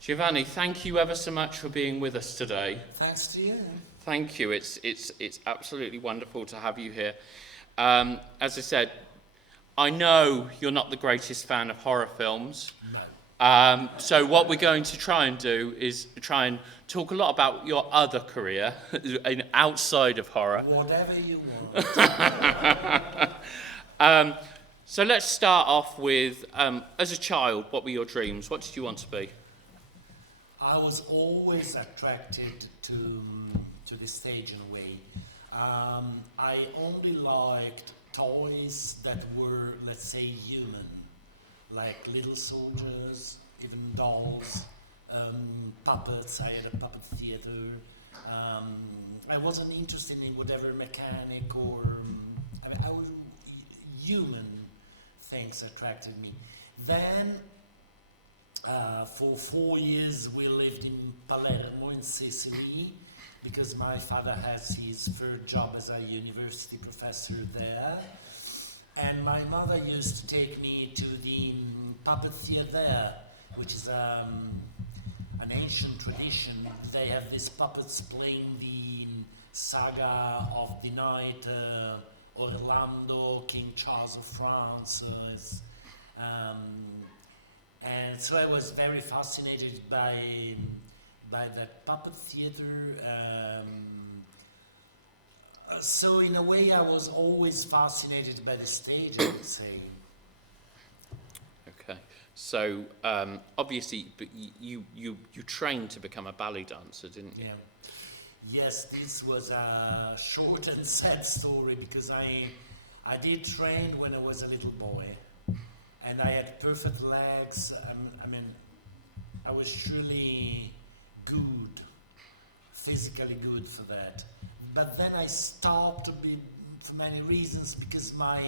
Giovanni, thank you ever so much for being with us today. Thanks to you. Thank you. It's absolutely wonderful to have you here. As I said, I know you're not the greatest fan of horror films. No. So what we're going to try and do is try and talk a lot about your other career outside of horror. Whatever you want. So let's start off with, as a child, what were your dreams? What did you want to be? I was always attracted to the stage in a way. I only liked toys that were, let's say, human, like little soldiers, even dolls, puppets. I had a puppet theater. I wasn't interested in whatever mechanic or human things attracted me. Then, for 4 years, we lived in Palermo in Sicily, because my father has his first job as a university professor there. And my mother used to take me to the puppet theater there, which is an ancient tradition. They have these puppets playing the saga of the night, Orlando, King Charles of France. And so I was very fascinated by that puppet theater. So in a way, I was always fascinated by the stage, I would say. Okay. So obviously, but you trained to become a ballet dancer, didn't you? Yeah. Yes, this was a short and sad story, because I did train when I was a little boy, and I had perfect legs. I was truly good, physically good for that. But then I stopped for many reasons, because my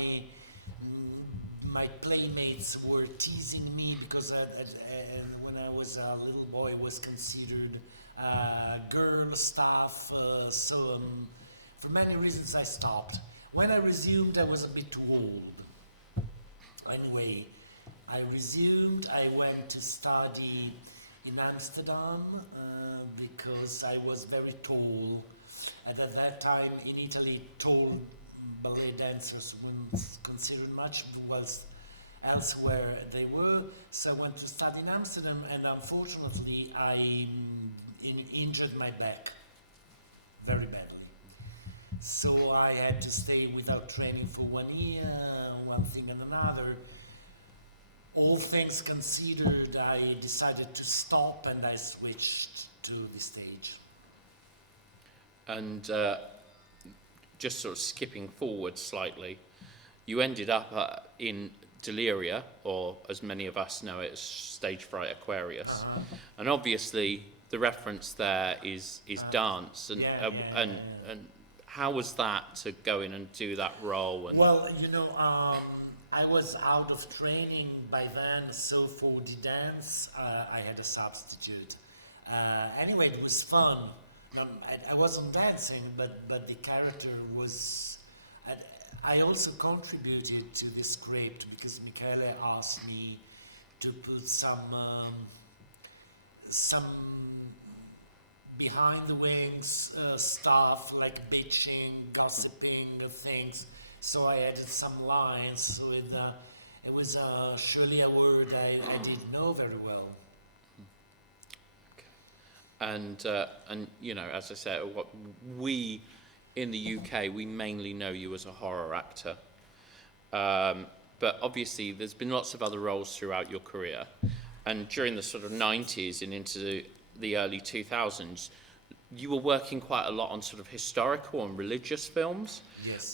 playmates were teasing me, because when I was a little boy was considered girl stuff. So for many reasons I stopped. When I resumed, I was a bit too old. Anyway, I resumed. I went to study in Amsterdam because I was very tall. And at that time in Italy, tall ballet dancers weren't considered much, whilst elsewhere they were. So I went to study in Amsterdam, and unfortunately I injured my back very badly. So I had to stay without training for 1 year, one thing and another. All things considered, I decided to stop, and I switched to the stage. And just sort of skipping forward slightly, you ended up in Deliria, or as many of us know it as Stage Fright Aquarius. Uh-huh. And obviously the reference there is dance, and and how was that to go in and do that role? And well, I was out of training by then, so for the dance I had a substitute. Anyway, it was fun. I wasn't dancing, but the character was. I also contributed to the script, because Michele asked me to put some behind the wings stuff, like bitching, gossiping things. So I added some lines. So it was surely a word I didn't know very well. And as I said, what we in the UK, we mainly know you as a horror actor. But obviously, there's been lots of other roles throughout your career. And during the sort of 90s and into the early 2000s, you were working quite a lot on sort of historical and religious films. Yes.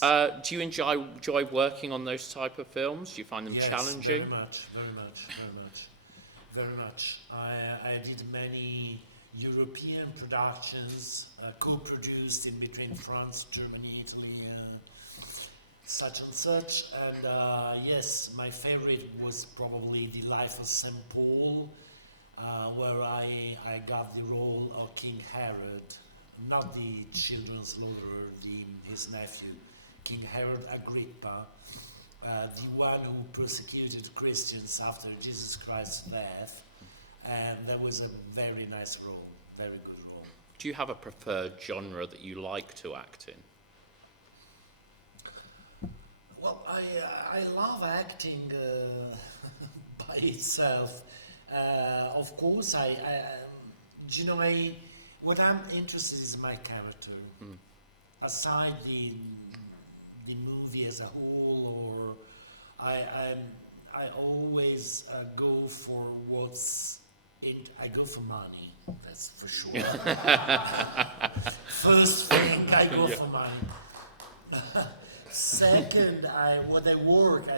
Do you enjoy working on those type of films? Do you find them challenging? Very much. I did many European productions, co-produced in between France, Germany, Italy, such and such. And yes, my favorite was probably The Life of St. Paul, where I got the role of King Herod, not the children's lawyer, his nephew, King Herod Agrippa, the one who persecuted Christians after Jesus Christ's death. and that was a very nice role, very good role. Do you have a preferred genre that you like to act in? Well, I love acting by itself. Of course, do you know, what I'm interested is my character. Mm. Aside the movie as a whole, or I always go for what's in. I go for money. That's for sure. First thing, I go for money. Second, what I work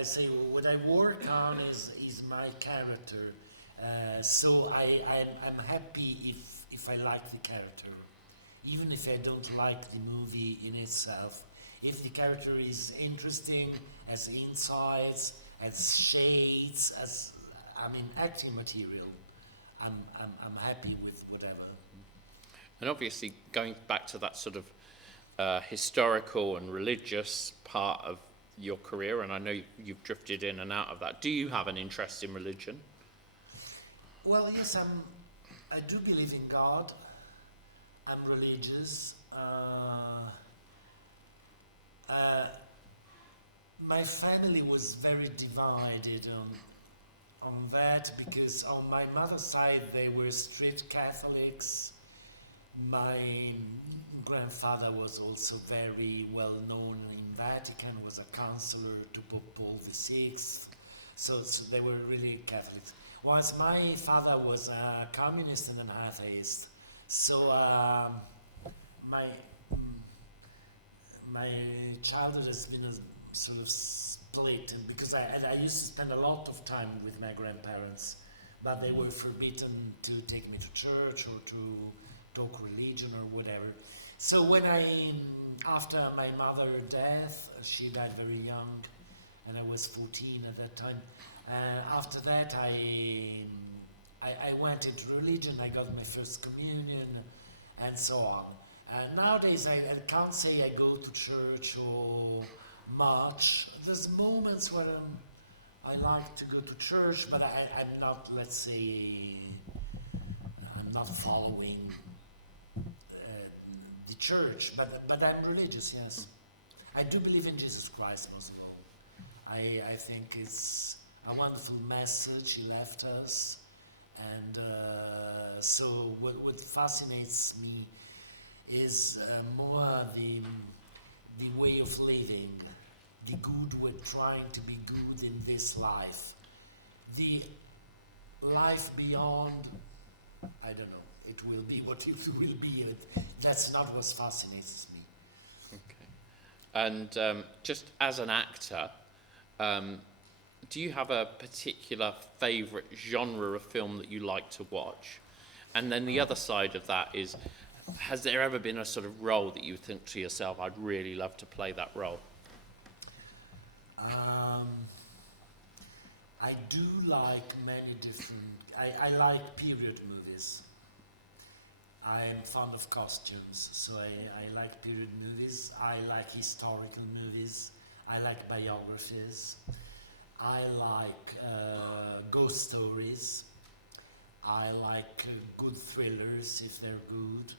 on is my character. So I'm happy if I like the character, even if I don't like the movie in itself. If the character is interesting, as insights, as shades, as acting material, I'm happy with whatever. And obviously, going back to that sort of historical and religious part of your career, and I know you've drifted in and out of that. Do you have an interest in religion? Well, yes, I do believe in God. I'm religious. My family was very divided on that, because on my mother's side they were strict Catholics. My grandfather was also very well known in Vatican, was a counselor to Pope Paul VI. So they were really Catholics. Whilst my father was a communist and an atheist. So my childhood has been a sort of split, because I used to spend a lot of time with my grandparents, but they were forbidden to take me to church or to talk religion or whatever. So after my mother's death, she died very young, and I was 14 at that time. After that, I went into religion. I got my first communion, and so on. Nowadays, I can't say I go to church or much. There's moments where I like to go to church, but I'm not, let's say, I'm not following the church, but I'm religious, yes. I do believe in Jesus Christ, most of all. I think it's a wonderful message he left us, and so what fascinates me is more the way of living, the good. We're trying to be good in this life. The life beyond, I don't know, it will be what it will be. That's not what fascinates me. Okay. And just as an actor, do you have a particular favourite genre of film that you like to watch? And then the other side of that is, has there ever been a sort of role that you think to yourself, I'd really love to play that role? I do like many different. I like period movies. I'm fond of costumes, so I like period movies. I like historical movies. I like biographies. I like ghost stories. I like good thrillers if they're good,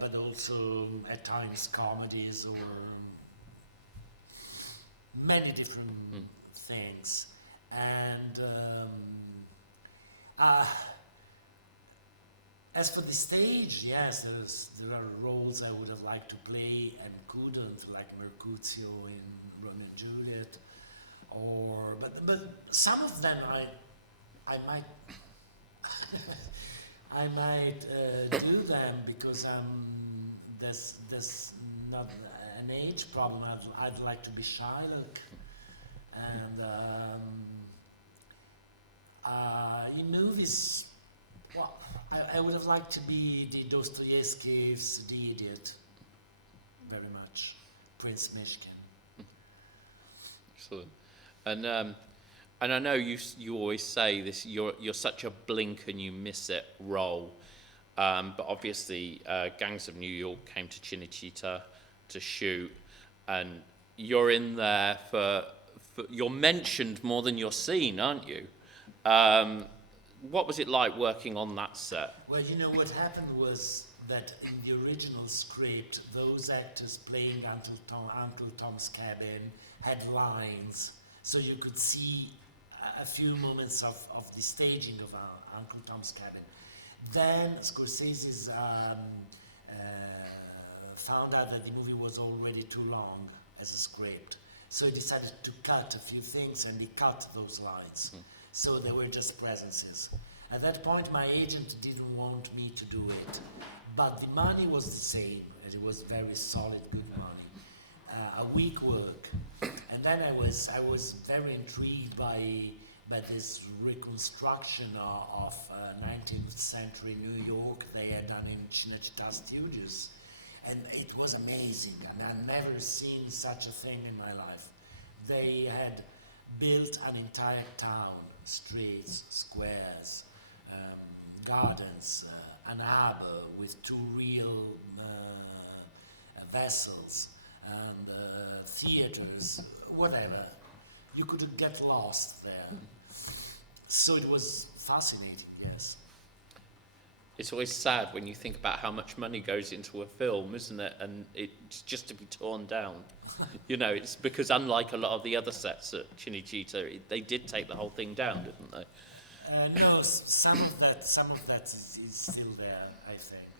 but also at times comedies or many different things. And as for the stage, yes, there are roles I would have liked to play and couldn't, like Mercutio in Romeo and Juliet, but some of them I might I might do them because there's not an age problem. I'd like to be Shylock, and in movies, well, I would have liked to be the Dostoevsky's The Idiot, very much, Prince Mishkin. Excellent. And I know you always say this. You're such a blink and you miss it role, but obviously Gangs of New York came to Cinecittà to shoot, and you're in there for you're mentioned more than you're seen, aren't you? what was it like working on that set? Well, what happened was that in the original script, those actors playing Uncle Tom's Cabin had lines, so you could see a few moments of the staging of Uncle Tom's Cabin. Then Scorsese's found out that the movie was already too long as a script, so he decided to cut a few things, and he cut those lines. So they were just presences. At that point, my agent didn't want me to do it, but the money was the same, and it was very solid, good money. A week work, and then I was very intrigued by this reconstruction of 19th century New York they had done in Cinecittà Studios, and it was amazing, and I'd never seen such a thing in my life. They had built an entire town, streets, squares, gardens, an harbor with two real vessels, and theaters, whatever. You could get lost there. So it was fascinating, yes. It's always sad when you think about how much money goes into a film, isn't it? And it's just to be torn down. It's because unlike a lot of the other sets at Cinecittà, they did take the whole thing down, didn't they? No, some of that is still there, I think.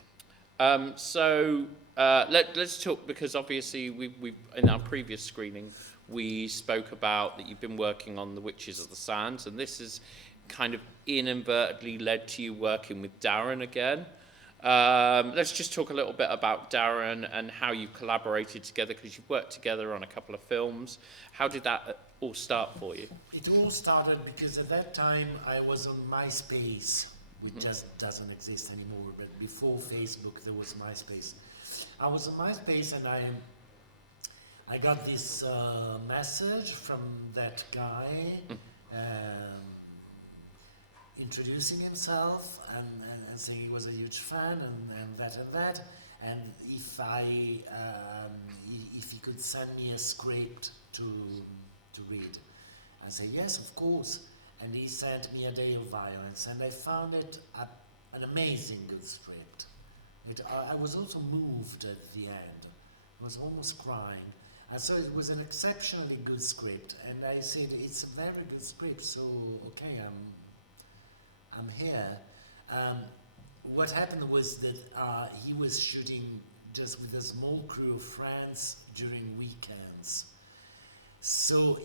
Let's talk, because obviously we in our previous screening we spoke about that you've been working on The Witches of the Sands, and this has kind of inadvertently led to you working with Darren again. Let's just talk a little bit about Darren and how you collaborated together, because you've worked together on a couple of films. How did that all start for you? It all started because at that time I was on MySpace, which just doesn't exist anymore, but before Facebook there was MySpace. I was on MySpace, and I got this message from that guy introducing himself and saying he was a huge fan and that, and if he could send me a script to read. I said yes, of course, and he sent me A Day of Violence, and I found it an amazing good script. I was also moved at the end. I was almost crying. And so it was an exceptionally good script, and I said it's a very good script, so okay, I'm here. What happened was that he was shooting just with a small crew of friends during weekends. So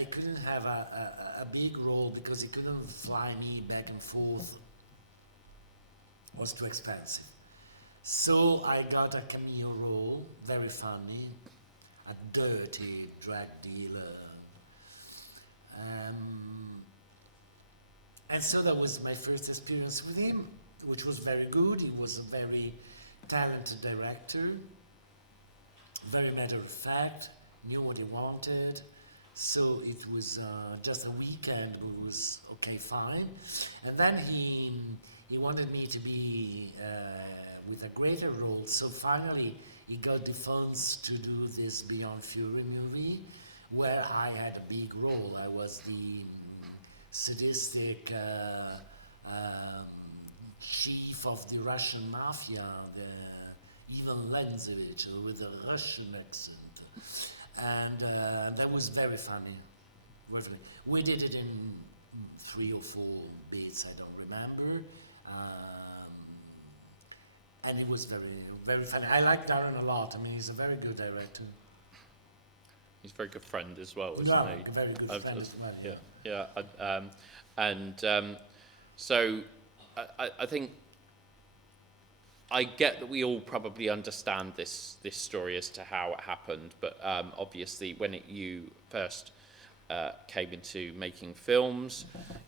I couldn't have a big role because he couldn't fly me back and forth. It was too expensive. So I got a cameo role, very funny, a dirty drug dealer. And so that was my first experience with him, which was very good. He was a very talented director, very matter of fact, knew what he wanted. So it was just a weekend, but it was okay, fine. And then he wanted me to be with a greater role. So finally, he got the funds to do this Beyond Fury movie, where I had a big role. I was the sadistic chief of the Russian mafia, the Ivan Lenzevich, with a Russian accent. And that was very funny. We did it in 3 or 4 beats, I don't remember. And it was very, very funny. I like Darren a lot. I mean, he's a very good director. He's a very good friend as well, isn't he? A very good friend as well. Yeah. So I think I get that we all probably understand this story as to how it happened, but obviously when you first came into making films,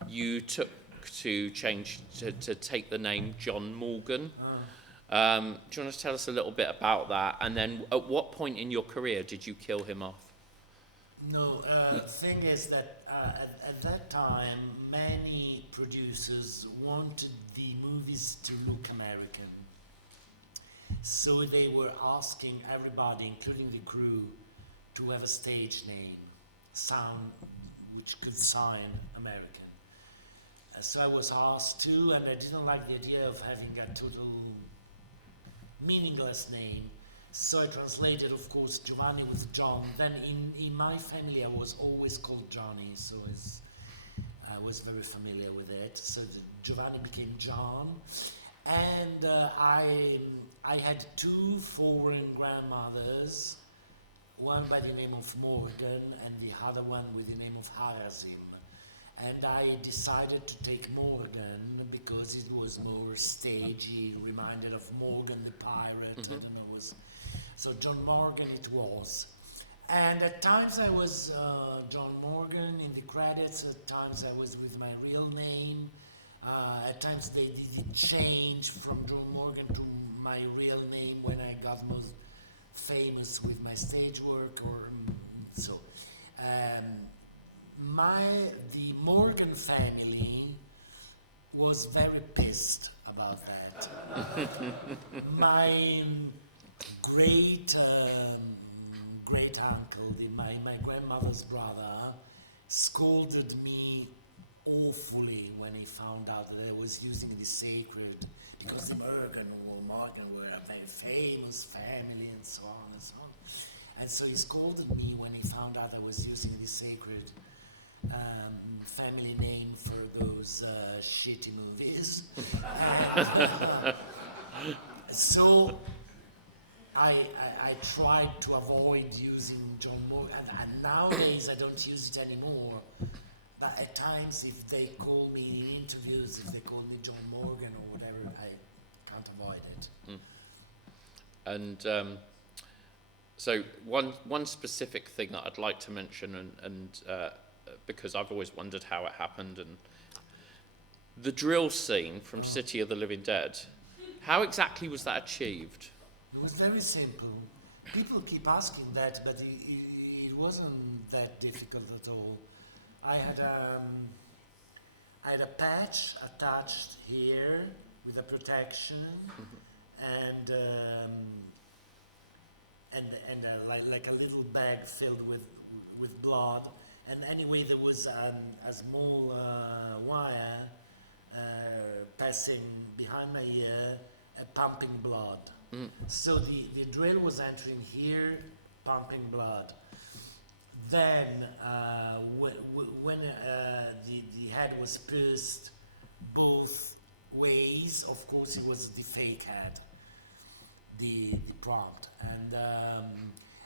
you took to change to take the name John Morgan. Do you want to tell us a little bit about that? And then at what point in your career did you kill him off? No, the thing is that at that time, many producers wanted the movies to look American. So they were asking everybody, including the crew, to have a stage name, which could sign American. So I was asked to, and I didn't like the idea of having a total meaningless name. So I translated, of course, Giovanni with John. Then in my family, I was always called Johnny, so I was very familiar with it. So Giovanni became John. And I had two foreign grandmothers, one by the name of Morgan and the other one with the name of Harazim. And I decided to take Morgan because it was more stagey, reminded of Morgan the pirate. I don't know. So John Morgan it was. And at times I was John Morgan in the credits, at times I was with my real name. At times they did change from John Morgan to my real name when I got most famous with my stage work or so. The Morgan family was very pissed about that. My great uncle, my grandmother's brother, scolded me awfully when he found out that I was using the sacred, because the Morgan were a very famous family and so on and so on. And so he scolded me when he found out I was using the sacred family name for those shitty movies. So I tried to avoid using John Morgan, and nowadays I don't use it anymore. But at times, if they call me in interviews, if they call me John Morgan or whatever, I can't avoid it. And so one specific thing that I'd like to mention, and because I've always wondered how it happened, and the drill scene from City of the Living Dead, how exactly was that achieved? It was very simple. People keep asking that, but it wasn't that difficult at all. I had a patch attached here with a protection, and like a little bag filled with blood. And anyway, there was a small wire passing behind my ear, pumping blood. So the drill was entering here, pumping blood. Then, when the head was pierced both ways, of course it was the fake head, the prompt.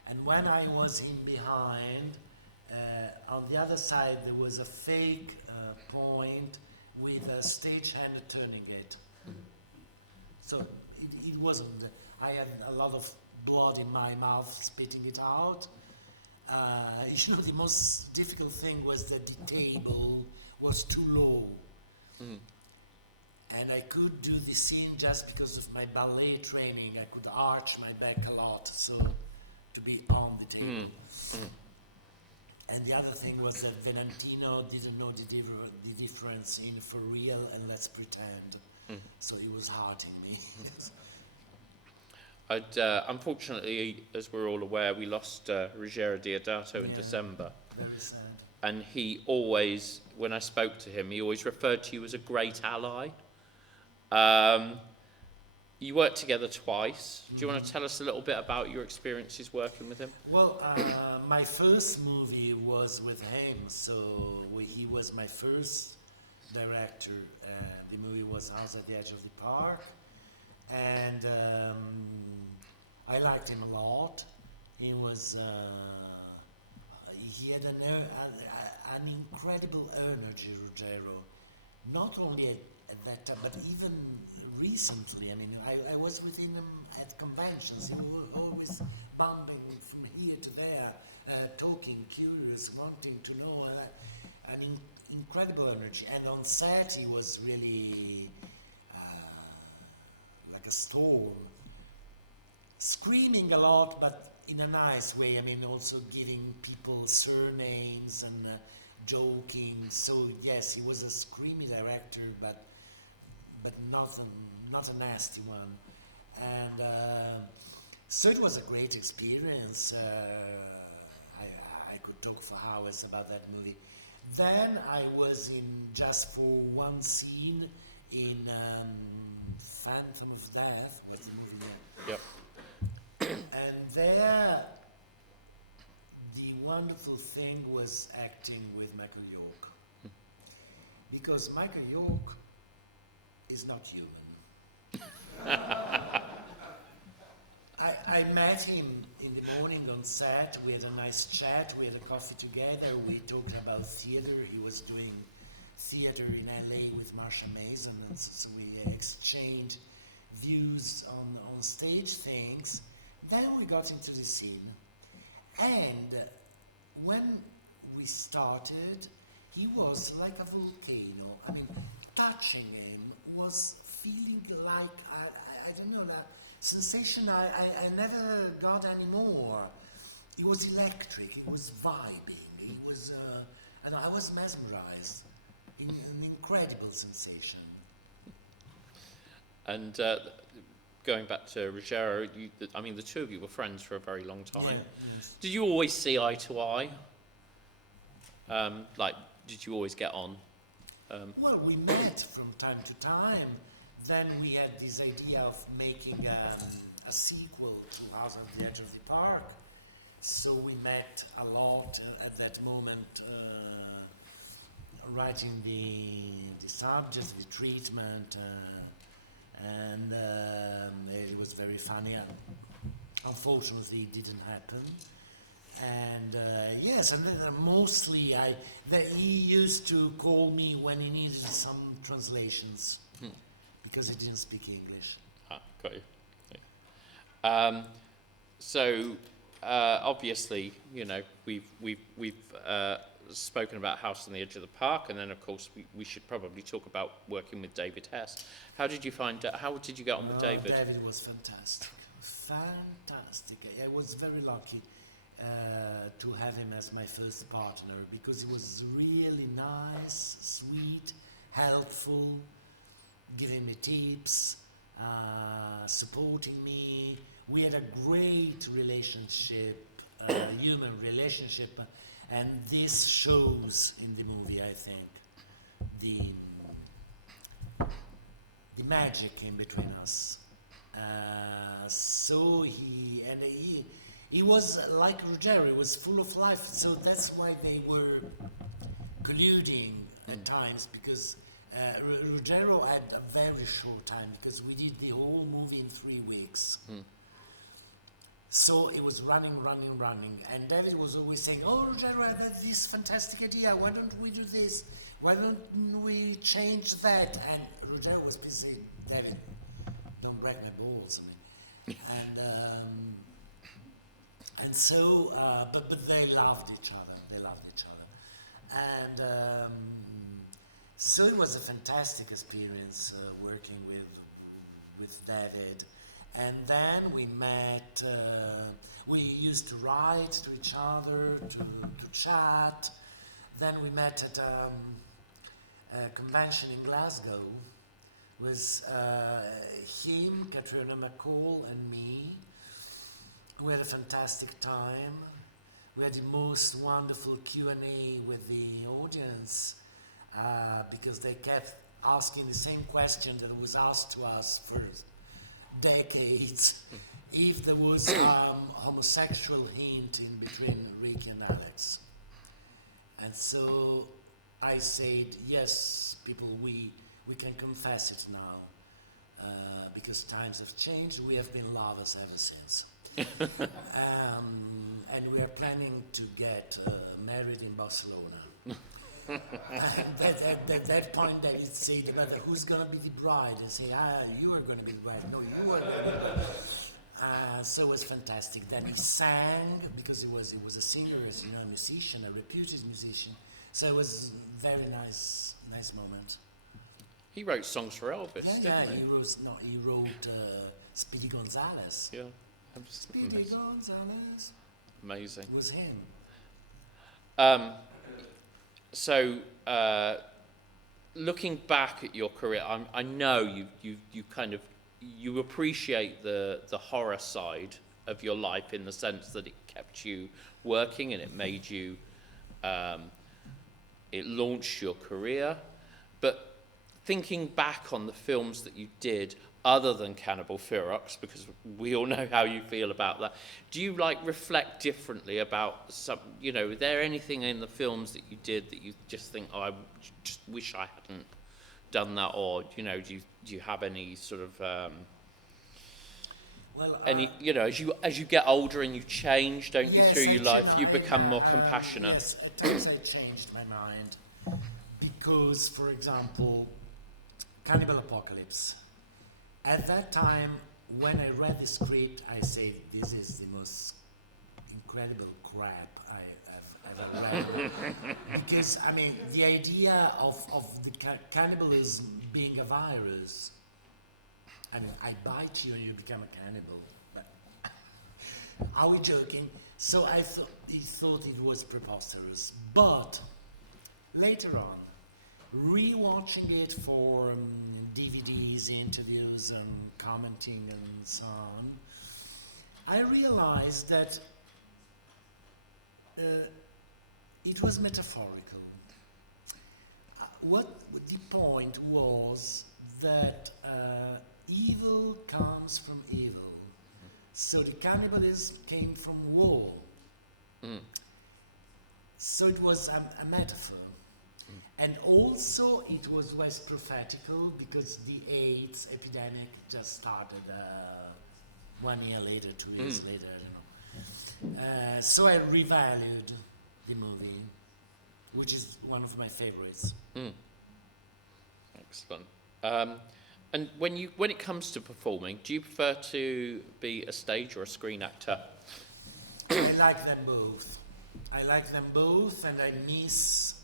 And when I was in behind, on the other side there was a fake point with a stagehand turning it. So it wasn't. I had a lot of blood in my mouth, spitting it out. The most difficult thing was that the table was too low. And I could do the scene just because of my ballet training. I could arch my back a lot, so to be on the table. And the other thing was that Venantino didn't know the difference in for real and let's pretend. So he was hurting me. Unfortunately, as we're all aware, we lost Ruggero Deodato in December. Very sad. And he always, when I spoke to him, he always referred to you as a great ally. You worked together twice. Do you want to tell us a little bit about your experiences working with him? Well, my first movie was with him, so he was my first director. The movie was House at the Edge of the Park, and I liked him a lot. He was he had an incredible energy, Ruggero. Not only at that time, but even recently. I mean, I was with him at conventions. He was always bumping from here to there, talking, curious, wanting to know. An incredible energy. And on set, he was really like a storm. Screaming a lot, but in a nice way. I mean, also giving people surnames and joking. So yes, he was a screamy director, but not a nasty one. And so it was a great experience. I could talk for hours about that movie. Then I was in just for one scene in Phantom of Death. What's the movie name? Yep. And there, the wonderful thing was acting with Michael York, because Michael York is not human. I met him in the morning on set. We had a nice chat. We had a coffee together. We talked about theater. He was doing theater in LA with Marsha Mason, and so we exchanged views on stage things. Then we got into the scene, and when we started, he was like a volcano. I mean, touching him was feeling like, I don't know, that sensation I never got anymore. It was electric, it was vibing, it was, and I was mesmerized. An incredible sensation. And going back to Ruggiero, I mean, the two of you were friends for a very long time. Yeah. Did you always see eye to eye? Did you always get on? Well, we met from time to time. Then we had this idea of making a sequel to House on the Edge of the Park. So we met a lot at that moment, writing the subject, the treatment, and it was very funny. Unfortunately, it didn't happen. And yes, and mostly he used to call me when he needed some translations. Because he didn't speak English. Got you. Yeah. So obviously, you know, we've spoken about House on the Edge of the Park, and then of course we should probably talk about working with David Hess. How did you get on with David? David was fantastic. I was very lucky to have him as my first partner, because he was really nice, sweet, helpful, giving me tips, supporting me. We had a great relationship, human relationship, and this shows in the movie, I think, the magic in between us. So he was like Ruggiero, he was full of life, so that's why they were colluding at times, because Ruggiero had a very short time, because we did the whole movie in 3 weeks. So it was running, and David was always saying, "Oh, Ruggiero, I had this fantastic idea. Why don't we do this? Why don't we change that?" And Ruggiero was busy. David, don't break my balls. I mean, and so, but they loved each other. And so it was a fantastic experience working with David. And then we met, we used to write to each other, to chat. Then we met at a convention in Glasgow with him, Katrina McCall, and me. We had a fantastic time. We had the most wonderful Q&A with the audience, because they kept asking the same question that was asked to us for decades, if there was homosexual hint in between Ricky and Alex. And so I said, yes, people, we can confess it now, because times have changed. We have been lovers ever since. And we are planning to get married in Barcelona. And at that point, they would say, who's going to be the bride? And say, you are going to be the bride. No, you are going to be the bride. So it was fantastic. Then he sang, because he was a singer, a musician, a reputed musician. So it was a very nice moment. He wrote songs for Elvis, didn't he? He wrote Speedy Gonzales. Yeah. Speedy Gonzales. Amazing. It was him. So, looking back at your career, I know you appreciate the horror side of your life, in the sense that it kept you working and it made you it launched your career. But thinking back on the films that you did, other than Cannibal Ferox, because we all know how you feel about that, do you like reflect differently about some, you know, is there anything in the films that you did that you just think, oh, I just wish I hadn't done that, or, you know, do you have any sort of any, you know, as you get older and you change, don't you, yes, through your life, you become more compassionate? Yes, at times I changed my mind because, for example, Cannibal Apocalypse. At that time, when I read the script, I said, this is the most incredible crap I've ever read. Because, I mean, the idea of the cannibalism being a virus, I mean, I bite you and you become a cannibal. But are we joking? So I thought it was preposterous. But later on, rewatching it for DVDs, interviews, and commenting and so on, I realized that it was metaphorical. What the point was that evil comes from evil. So the cannibalism came from war. So it was a metaphor. And also it was prophetical because the AIDS epidemic just started 1 year later, 2 years later, I don't know. So I revalued the movie, which is one of my favorites. Excellent. And when it comes to performing, do you prefer to be a stage or a screen actor? I like them both. And I miss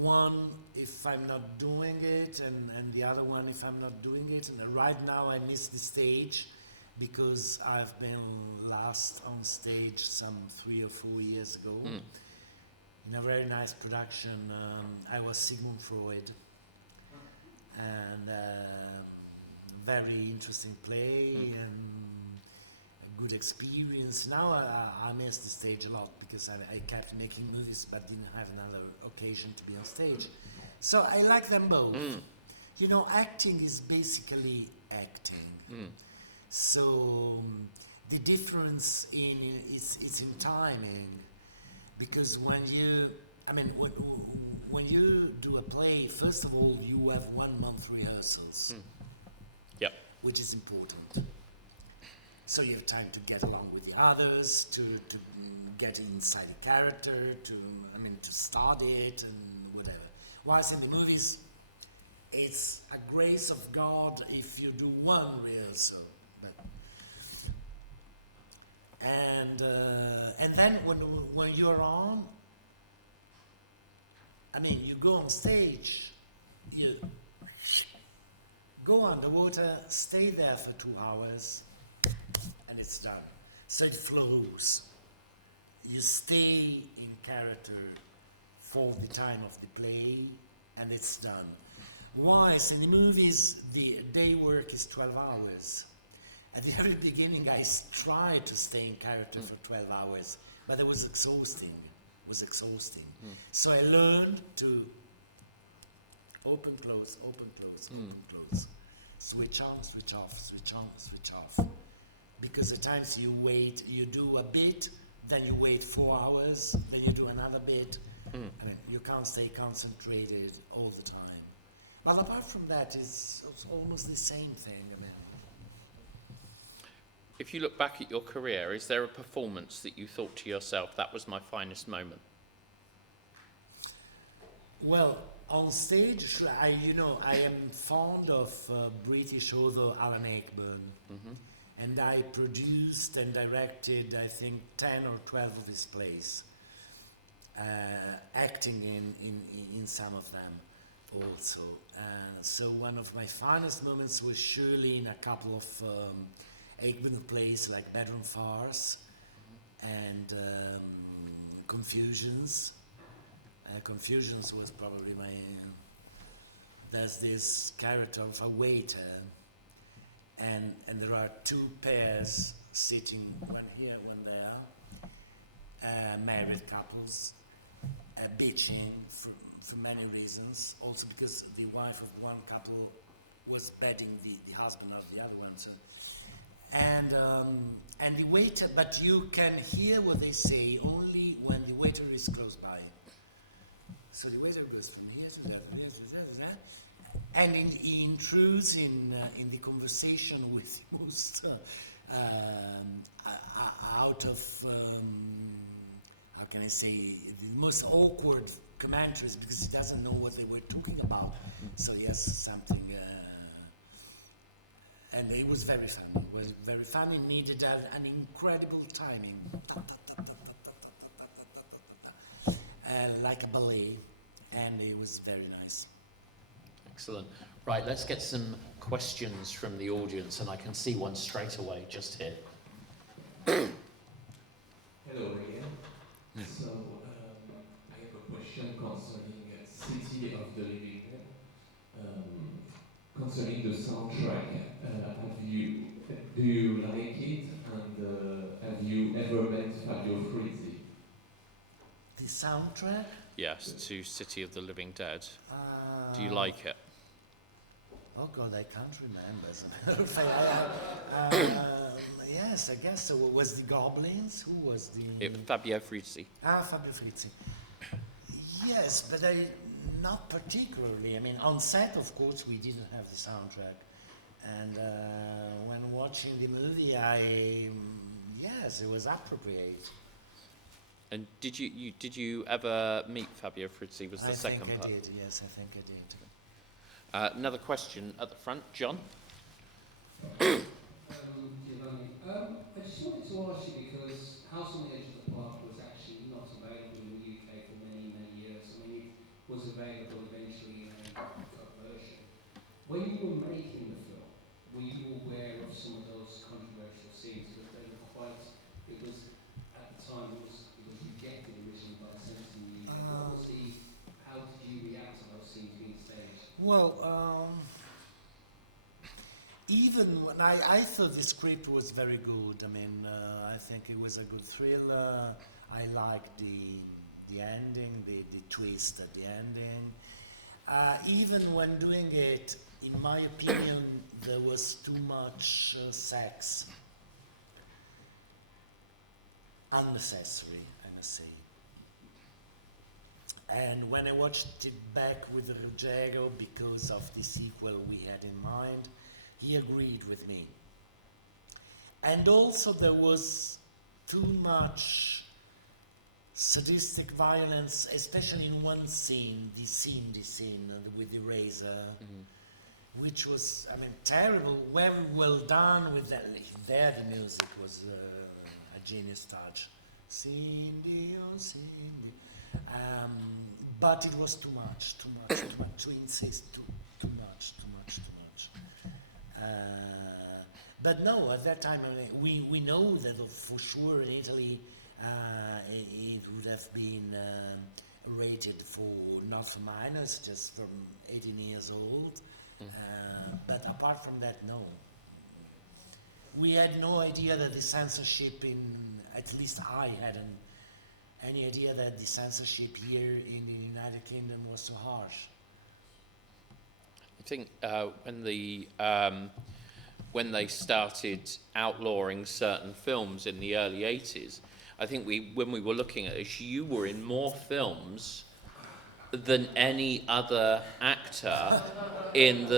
one if I'm not doing it, and the other one if I'm not doing it. And right now I miss the stage because I've been last on stage some 3 or 4 years ago in a very nice production. I was Sigmund Freud, and very interesting play and a good experience. Now I miss the stage a lot because I kept making movies but didn't have another occasion to be on stage. So I like them both. You know, acting is basically acting. So the difference is in timing, because when you do a play, first of all you have 1 month rehearsals. Yep. Which is important. So you have time to get along with the others, to get inside a character, to start it and whatever. Whilst in the movies, it's a grace of God if you do 1 rehearsal. And then when you're on, you go on stage, you go underwater, stay there for 2 hours, and it's done. So it flows. You stay in character for the time of the play, and it's done. Whilst in the movies, the day work is 12 hours. At the very beginning, I tried to stay in character for 12 hours, but it was exhausting. So I learned to open, close, open, close, open, close. Switch on, switch off, switch on, switch off. Because at times you do a bit, then you wait 4 hours, then you do another bit. You can't stay concentrated all the time. Well, apart from that, it's almost the same thing. If you look back at your career, is there a performance that you thought to yourself, that was my finest moment? Well, on stage, I am fond of British author Alan Ayckbourn, and I produced and directed, I think, 10 or 12 of his plays, acting in some of them also. So one of my finest moments was surely in a couple of Ayckbourn plays like Bedroom Farce and Confusions. Confusions was probably my... there's this character of a waiter, and there are 2 pairs sitting, one here, one there, married couples, bitching many reasons. Also because the wife of one couple was bedding the husband of the other one. So, and the waiter, but you can hear what they say only when the waiter is close by. So the waiter goes from here to that, from here to that, and he intrudes in the conversation with the most out of how can I say, the most awkward commentaries, because he doesn't know what they were talking about. So yes, something. And it was very funny. It was very funny. Needed an incredible timing, like a ballet, and it was very nice. Excellent. Right, let's get some questions from the audience, and I can see one straight away just here. Hello again. So I have a question concerning City of the Living Dead. Concerning the soundtrack, do you like it, and have you ever met Fabio Frizzi? The soundtrack? Yes, to City of the Living Dead. Do you like it? Oh God, I can't remember. As a matter of fact, yes, I guess so. Was the Goblins? Who was the? Fabio Frizzi. Fabio Frizzi. Yes, but not particularly. I mean, on set, of course, we didn't have the soundtrack, and when watching the movie, yes, it was appropriate. And did you ever meet Fabio Frizzi? Was the second part? I did. Yes, I think I did. Another question at the front, John. Giovanni, I just wanted to ask you, because House on the Edge of the Park was actually not available in the UK for many, many years. I mean, it was available eventually in a cut version. When you were making the film, were you aware of some of those controversial scenes? Because they were quite, because at the time it was rejected originally by the censor in the UK. How did you react to those scenes being staged? Well, even when I thought the script was very good. I mean, I think it was a good thriller. I liked the ending, the twist at the ending. Even when doing it, in my opinion, there was too much sex. Unnecessary, I must say. And when I watched it back with Ruggero, because of the sequel we had in mind, he agreed with me. And also there was too much sadistic violence, especially in one scene, the scene with the razor, which was, I mean, terrible, very well done with that. There the music was a genius touch. Cindy, oh Cindy. But it was too much, to insist, too much. But no, at that time, I mean, we know that for sure in Italy it would have been rated for not for minors, just from 18 years old. But apart from that, no. We had no idea that the censorship at least I hadn't any idea that the censorship here in the United Kingdom was so harsh. I think when they started outlawing certain films in the early 80s, I think when we were looking at this, you were in more films than any other actor in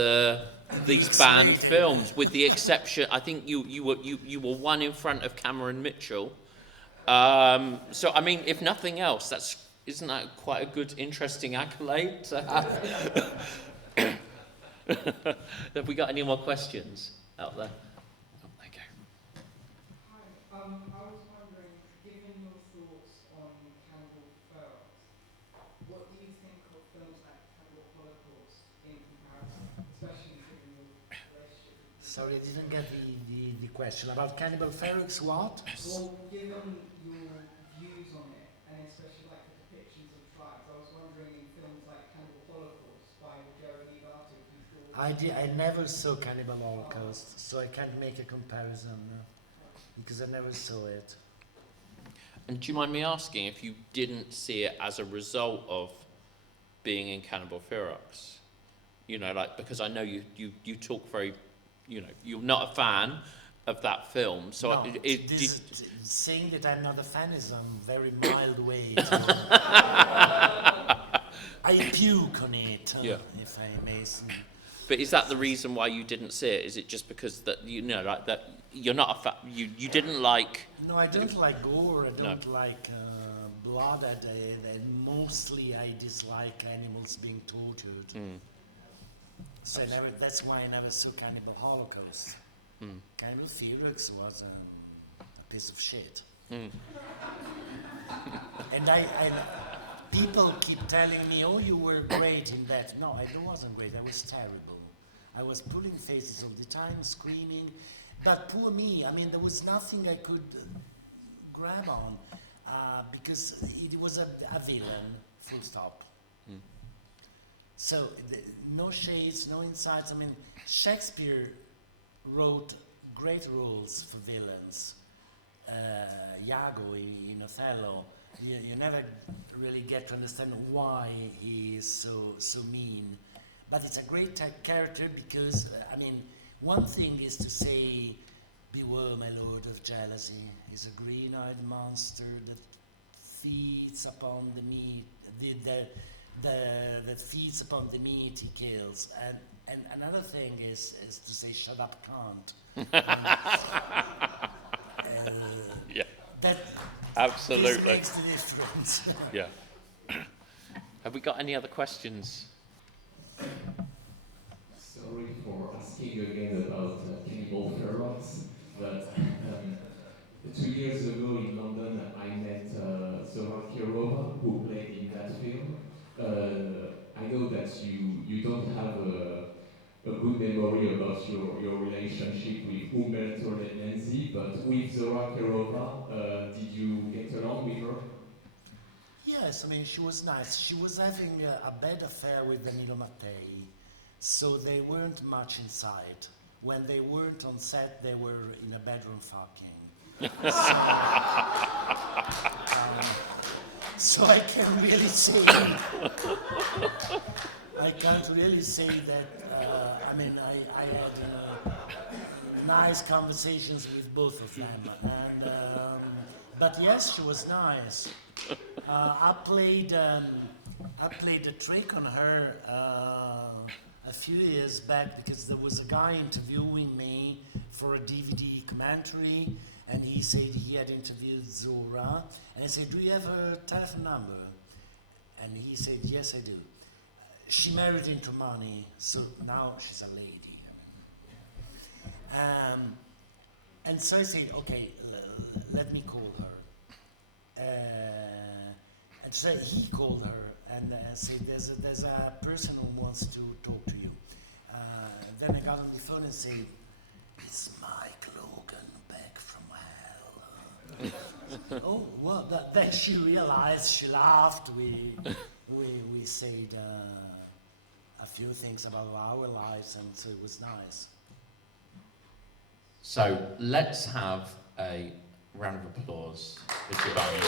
these banned films, with the exception, I think you were one in front of Cameron Mitchell. So I mean, if nothing else, isn't that quite a good, interesting accolade to have? Have we got any more questions out there? Oh, there you go. Hi, I was wondering, given your thoughts on cannibal ferals, what do you think of films like Cannibal Holocaust in comparison, especially given your relationship? Sorry, I didn't get the question about Cannibal Ferrix. What? Well, given your views on it, and especially like the depictions of tribes, I was wondering in films like Cannibal Holocaust by Jeremy Barton, if you thought... I never saw Cannibal Holocaust, so I can't make a comparison because I never saw it. And do you mind me asking if you didn't see it as a result of being in Cannibal Ferox? You know, like, because I know you talk very, you know, you're not a fan of that film, so No, saying that I'm not a fan is a very mild way to... I puke on it, Yeah. if I may say. But is that the reason why you didn't see it? Is it just because that, you know, like that you're not a fan, you didn't like... No, I don't like gore, I don't like blood, and mostly I dislike animals being tortured. So that's why I never saw Cannibal Holocaust. Cannibal Ferox was a piece of shit. And people keep telling me, oh, you were great in that. No, I wasn't great, I was terrible. I was pulling faces all the time, screaming. But poor me, I mean, there was nothing I could grab on because it was a villain, full stop. So, no shades, no insights. I mean, Shakespeare wrote great roles for villains. Iago in Othello, you never really get to understand why he is so mean. But it's a great character because, I mean, one thing is to say, beware, my lord of jealousy. He's a green-eyed monster that feeds upon the meat, that feeds upon the meat he kills. And another thing is to say, shut up, cunt. Yeah. That Absolutely. makes the difference. Yeah. Have we got any other questions? Sorry for asking again about Cannibal Ferox, but 2 years ago in London I met Zora Kirova, who played in that film. I know that you don't have a good memory about your relationship with Umberto Lenzi, but with Zora Kirova, did you get along with her? Yes, I mean, she was nice. She was having a bad affair with Danilo Mattei, so they weren't much inside. When they weren't on set, they were in a bedroom fucking. So I can't really say. I can't really say that. I mean, I had nice conversations with both of them, and but yes, she was nice. I played a trick on her a few years back because there was a guy interviewing me for a DVD commentary, and he said he had interviewed Zora, and I said, do you have her telephone number? And he said, yes, I do. She married into money, so now she's a lady. And so I said, okay, let me call her. And so he called her and said, there's a person who wants to talk to you. Then I got on the phone and said, it's Mike Logan back from hell. Oh, well, then she realized, she laughed, we said a few things about our lives, and so it was nice. So let's have a round of applause for Giovanni.